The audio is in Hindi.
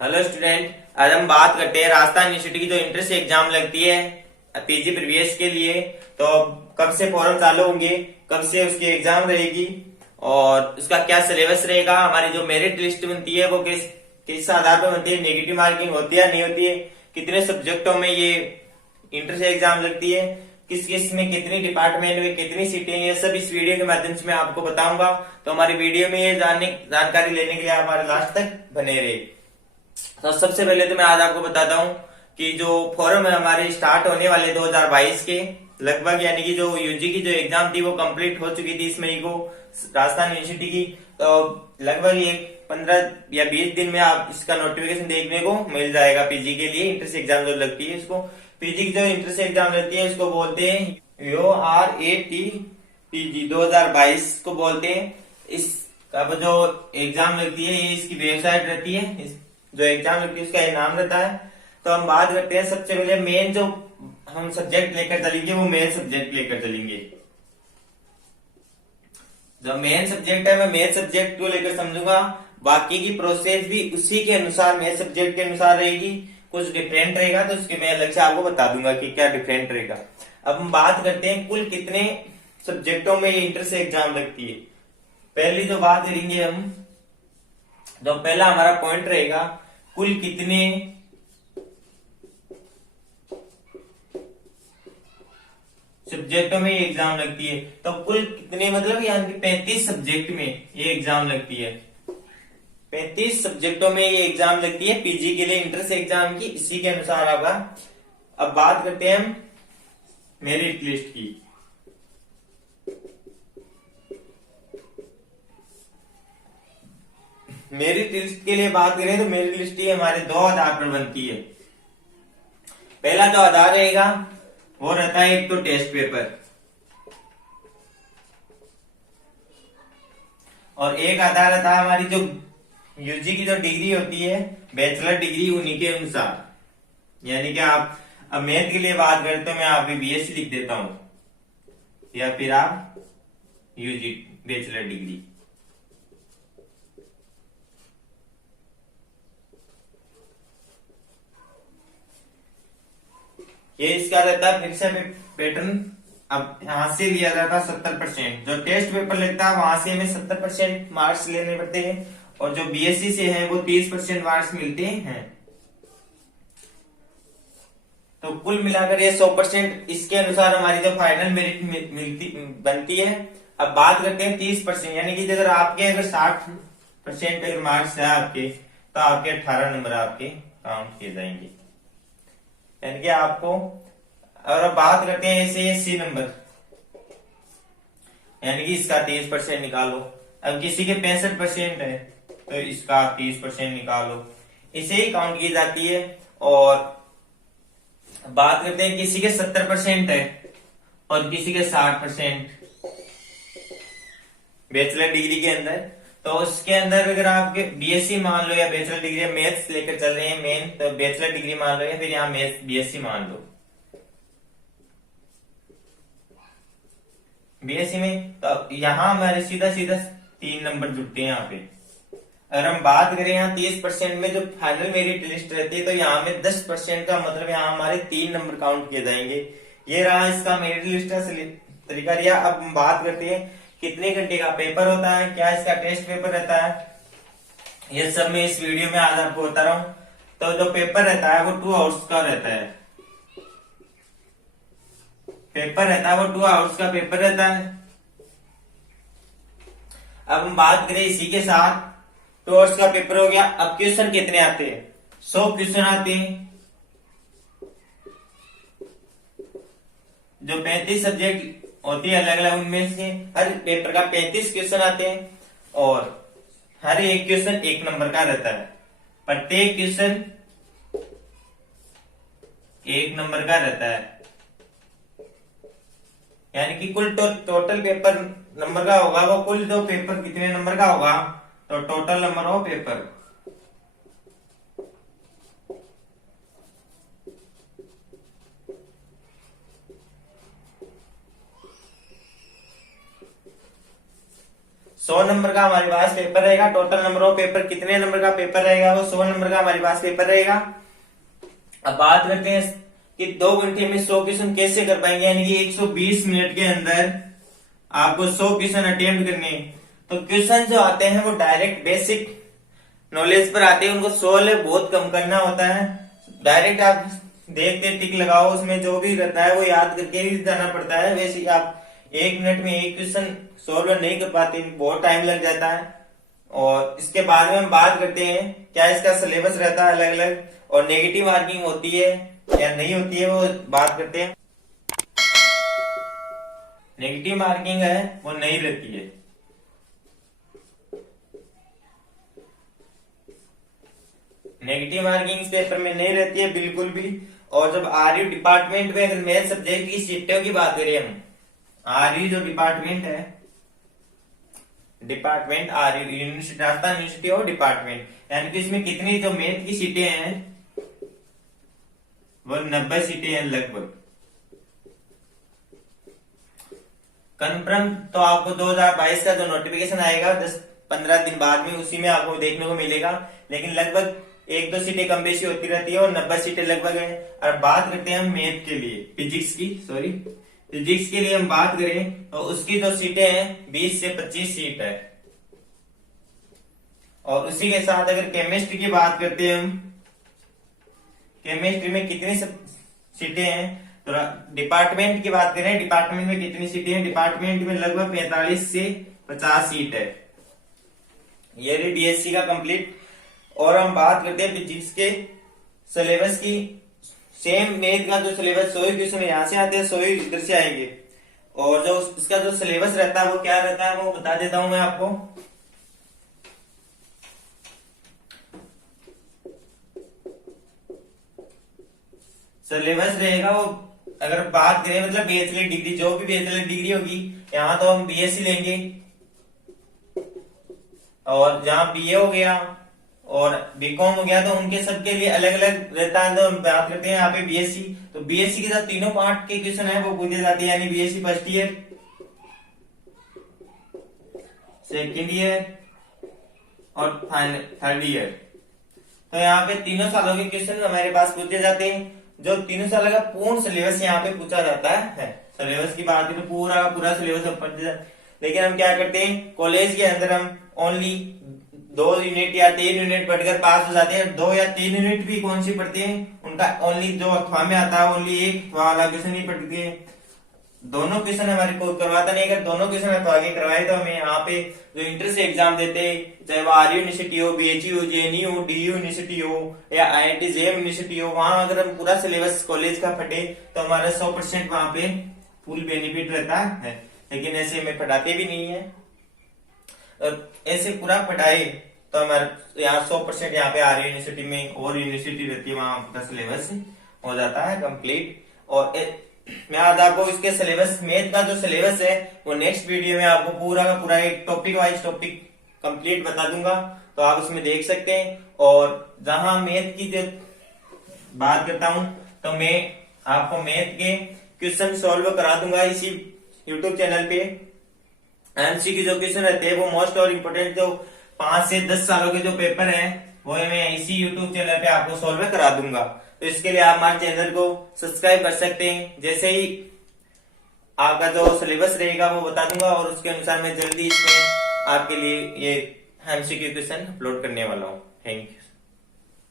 हेलो स्टूडेंट, आज हम बात करते हैं राजस्थान यूनिवर्सिटी की जो इंट्रेंस एग्जाम लगती है पीजी प्रीवियस के लिए। तो कब से फॉर्म चालू होंगे, कब से उसकी एग्जाम रहेगी और उसका क्या सिलेबस रहेगा, हमारी जो मेरिट लिस्ट बनती है वो किस किस आधार पर बनती है, नेगेटिव मार्किंग होती है या नहीं होती है, कितने सब्जेक्टों में ये इंट्रेंस एग्जाम लगती है, किस किस में कितनी डिपार्टमेंट में कितनी सीटें, ये सब इस वीडियो के माध्यम से मैं आपको बताऊंगा। तो हमारी वीडियो में ये जानकारी लेने के लिए हमारे लास्ट तक बने रहे। तो सबसे पहले तो मैं आज आपको बताता हूँ कि जो फॉर्म है हमारे स्टार्ट होने वाले 2022 के लगभग, यानी कि जो यूजी की जो एग्जाम थी वो कंप्लीट हो चुकी थी इस मई को राजस्थान यूनिवर्सिटी की। तो लगभग एक 15 या 20 दिन में आप इसका नोटिफिकेशन देखने को मिल जाएगा। पीजी के लिए इंट्रेंस एग्जाम जो लगती है, इसको पीजी की जो इंट्रेंस एग्जाम लगती है इसको बोलते हैं ORAT पीजी 2022 को बोलते हैं। इस अब जो एग्जाम लगती है ये इसकी वेबसाइट रहती है, जो एग्जाम लगती है उसका ये नाम रहता है। तो हम बात करते हैं सबसे पहले मेन जो हम सब्जेक्ट लेकर चलेंगे वो मेन सब्जेक्ट लेकर चलेंगे। जो मेन सब्जेक्ट है मैं मेन सब्जेक्ट को लेकर समझूंगा, बाकी की प्रोसेस भी उसी के अनुसार मेन सब्जेक्ट के अनुसार रहेगी। कुछ डिफरेंट रहेगा तो उसके मैं अलग से आपको बता दूंगा कि क्या डिफरेंट रहेगा। अब हम बात करते हैं कुल कितने सब्जेक्टों में ये इंट्रेंस एग्जाम लगती है। पहली जो बात करेंगे हम, जो पहला हमारा पॉइंट रहेगा कुल कितने सब्जेक्टों में ये एग्जाम लगती है। तो कुल कितने मतलब यानी कि 35 सब्जेक्ट में ये एग्जाम लगती है। 35 सब्जेक्टों में ये एग्जाम लगती है पीजी के लिए इंट्रेंस एग्जाम की, इसी के अनुसार होगा। अब बात करते हैं हम मेरिट लिस्ट की। मेरिट लिस्ट के लिए बात करें तो मेरिट लिस्ट ही हमारे दो आधार पर बनती है। पहला जो आधार रहेगा वो रहता है एक तो टेस्ट पेपर, और एक आधार रहता है हमारी जो यूजी की जो डिग्री होती है बैचलर डिग्री, उन्हीं के अनुसार। यानी कि आप अब मैथ के लिए बात करें तो मैं आप बीएससी लिख देता हूं, या फिर आप यूजी बैचलर डिग्री। ये इसका रहता है फिक्स पैटर्न। अब यहां से लिया जाता है 70%, जो टेस्ट पेपर लगता है वहां से हमें 70% मार्क्स लेने पड़ते हैं, और जो बीएससी से है वो 30% मार्क्स मिलते हैं। तो कुल मिलाकर ये 100%, इसके अनुसार हमारी जो फाइनल मेरिट मिलती बनती है। अब बात करते हैं 30%, यानी कि अगर आपके अगर 60% अगर मार्क्स है आपके, तो आपके 18 नंबर आपके काउंट किए जाएंगे। यानी कि आपको, और अब बात करते हैं ऐसे 80 नंबर, यानी कि इसका 30% निकालो। अब किसी के 65% है तो इसका 30% निकालो, इसे ही काउंट की जाती है। और बात करते हैं किसी के 70% है और किसी के 60% बैचलर डिग्री के अंदर, तो उसके अंदर अगर आपके बीएससी मान लो या बैचलर डिग्री मैथ्स लेकर चल रहे हैं मेन, तो बैचलर डिग्री मान लो या फिर यहाँ मैथ्स बीएससी मान लो बीएससी में, तो यहाँ हमारे सीधा सीधा 3 नंबर जुटते हैं यहाँ पे। अगर हम बात करें यहाँ 30% में जो फाइनल मेरिट लिस्ट रहती है, तो यहाँ में 10% का मतलब यहाँ हमारे 3 नंबर काउंट किए जाएंगे। ये रहा इसका मेरिट लिस्ट का तरीका रिया। अब हम बात करते हैं कितने घंटे का पेपर होता है, क्या इसका टेस्ट पेपर रहता है, ये सब मैं इस वीडियो में आज आपको बता रहा हूँ। तो जो पेपर रहता है वो 2 आवर्स का रहता है। पेपर रहता है वो 2 आवर्स का पेपर रहता है। अब हम बात करें इसी के साथ 2 आवर्स का पेपर हो गया। अब क्वेश्चन कितने आते हैं, 100 क्वेश्चन आते हैं। जो 35 सब्जेक्ट होती है अलग अलग, उनमें से हर पेपर का 35 क्वेश्चन आते हैं, और हर एक क्वेश्चन 1 नंबर का रहता है। प्रत्येक क्वेश्चन 1 नंबर का रहता है। यानी कि कुल टोटल पेपर नंबर का होगा वो, कुल जो पेपर कितने नंबर का होगा, तो total number of paper. 100 number का हमारे पास पेपर रहेगा। टोटल नंबर ऑफ पेपर कितने नंबर का पेपर रहेगा, वो 100 नंबर का हमारे पास पेपर रहेगा। अब बात करते हैं कि 2 घंटे में 100 क्वेश्चन कैसे कर पाएंगे, यानी कि 120 मिनट के अंदर आपको 100 क्वेश्चन अटेम्प्ट करने। तो क्वेश्चन जो आते हैं वो डायरेक्ट बेसिक नॉलेज पर आते हैं, उनको सोल्व बहुत कम करना होता है। डायरेक्ट आप देखते टिक लगाओ, उसमें जो भी रहता है वो याद करके ही जाना पड़ता है। वैसे आप 1 मिनट में एक क्वेश्चन सोल्व नहीं कर पाते, बहुत टाइम लग जाता है। और इसके बाद में हम बात करते हैं क्या इसका सिलेबस रहता है अलग अलग, और नेगेटिव मार्किंग होती है या नहीं होती है, वो बात करते हैं। नेगेटिव मार्किंग है वो नहीं रहती है। नेगेटिव मार्किंग इस पेपर में नहीं रहती है बिल्कुल भी। और जब आरयू डिपार्टमेंट में अगर मेरे सब्जेक्ट की सीटों की बात करें हम, आरयू जो डिपार्टमेंट है, department RU university Rajasthan university of department, यानी कि इसमें कितनी जो मैथ की सीटें हैं वो 90 सीटें हैं लगभग। कन्फर्म तो आपको 2022 का जो नोटिफिकेशन आएगा 10-15 दिन बाद में, उसी में आपको देखने को मिलेगा। लेकिन लगभग 1-2 सीटें कम बेशी होती रहती है और 90 सीटें लगभग है। और बात करते हैं हम मैथ के लिए, फिजिक्स के लिए हम बात करें तो उसकी जो सीटें हैं 20 से 25 सीट है। और उसी के साथ अगर केमिस्ट्री की बात करते हैं हम, केमिस्ट्री में कितनी सीटें हैं, तो डिपार्टमेंट की बात करें, डिपार्टमेंट में कितनी सीटें हैं, डिपार्टमेंट में लगभग 45 से 50 सीट है। ये रही बीएससी का कंप्लीट। और हम बात करते हैं फिजिक्स के सिलेबस की। सेम मैथ का जो सिलेबस 100 क्वेश्चन यहाँ से आते हैं, 100 इधर से आएंगे। और जो इसका जो सिलेबस रहता है वो क्या रहता है वो बता देता हूं मैं आपको। सिलेबस रहेगा वो, अगर बात करें मतलब बैचलर डिग्री, जो भी बैचलर डिग्री होगी, यहाँ तो हम बीएससी लेंगे। और जहाँ बीए हो गया और बीकॉम हो गया तो उनके सबके लिए अलग अलग रहता है। तो हम बात करते हैं यहाँ पे बीएससी, तो बीएससी के साथ तीनों पार्ट के क्वेश्चन है वो पूछे जाते हैं, यानी BSc first year, second year और थर्ड ईयर। तो यहाँ पे तीनों सालों के क्वेश्चन हमारे पास पूछे जाते हैं। जो तीनों साल का पूर्ण सिलेबस यहाँ पे पूछा जाता है। सिलेबस की बात करें तो पूरा सिलेबस हम पढ़ते जाते हैं। लेकिन हम क्या करते हैं, कॉलेज के अंदर हम ओनली 2 यूनिट या 3 यूनिट पढ़कर पास हो जाते हैं। 2 या 3 यूनिट भी कौन सी पढ़ते हैं, उनका ओनली जो अथवा में आता है ओनली एक अथवा वाला क्वेश्चन ही पढ़ते हैं। दोनों क्वेश्चन हमारे को करवाता नहीं। अगर दोनों क्वेश्चन अथवा के करवाए तो हमें यहाँ पे जो इंटर से एग्जाम देते हैं, चाहे वो आरयू यूनिवर्सिटी हो, बीएचयू, जेएनयू, डीयू यूनिवर्सिटी हो या आईआईटी जेएम यूनिवर्सिटी हो, वहां अगर हम पूरा सिलेबस कॉलेज का पढ़े तो हमारा 100% वहां पे फुल बेनिफिट रहता है। लेकिन ऐसे हमें पढ़ाते भी नहीं है। ऐसे पूरा पढ़ाए तो हमारे यहाँ 100% यहाँ पे आरयू यूनिवर्सिटी में और यूनिवर्सिटी रहती है, वहां का सिलेबस हो जाता है कंप्लीट। और मैं आज आपको इसके सिलेबस, मैथ का जो सिलेबस है वो नेक्स्ट वीडियो में आपको पूरा का पूरा एक टॉपिक वाइज टॉपिक कंप्लीट बता दूंगा, तो आप उसमें देख सकते हैं। और जहां मैथ की जो बात करता हूं तो मैं आपको मैथ के क्वेश्चन सॉल्व करा दूंगा इसी यूट्यूब चैनल पे। एमसीक्यू जो क्वेश्चन रहते हैं वो मोस्ट और इम्पोर्टेंट जो 5 से 10 सालों के जो पेपर हैं वो मैं इसी यूट्यूब चैनल पे आपको सॉल्व करा दूंगा। तो इसके लिए आप हमारे चैनल को सब्सक्राइब कर सकते हैं। जैसे ही आपका जो सिलेबस रहेगा वो बता दूंगा और उसके अनुसार मैं जल्दी इसमें आपके लिए ये एमसीक्यू क्वेश्चन अपलोड करने वाला हूँ। Thank you.